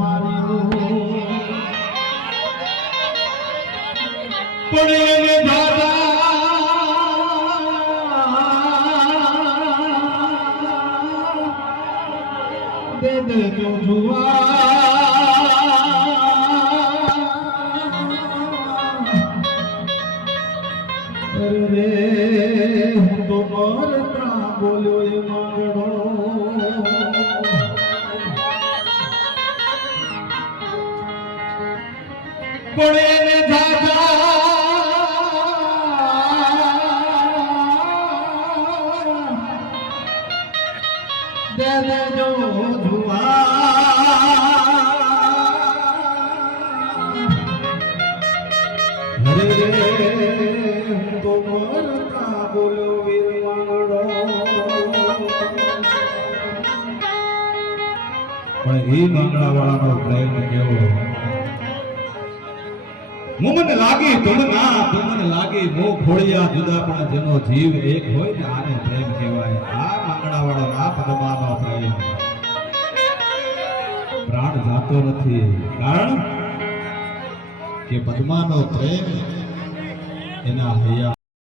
માર્યું પણ એને દાદા દે દે તો રે હું તો મરતા બોલ્યો એ માંગણો પણ એને દાદા દે દે જો હરે તો મરતા બોલ્યો વીર માંગડો પણ એ માંગડા વાળાનો પ્રેમ કેવો મને લાગી તુમના તુમને લાગી મો ખોળિયા જુદા પણ જેનો જીવ એક હોય ને આને પ્રેમ કહેવાય આ માંગડા વાળો આ પદમાનો પ્રેમ પ્રાણ જાતો નથી કારણ કે પદ્માનો પ્રેમ એના હૈયા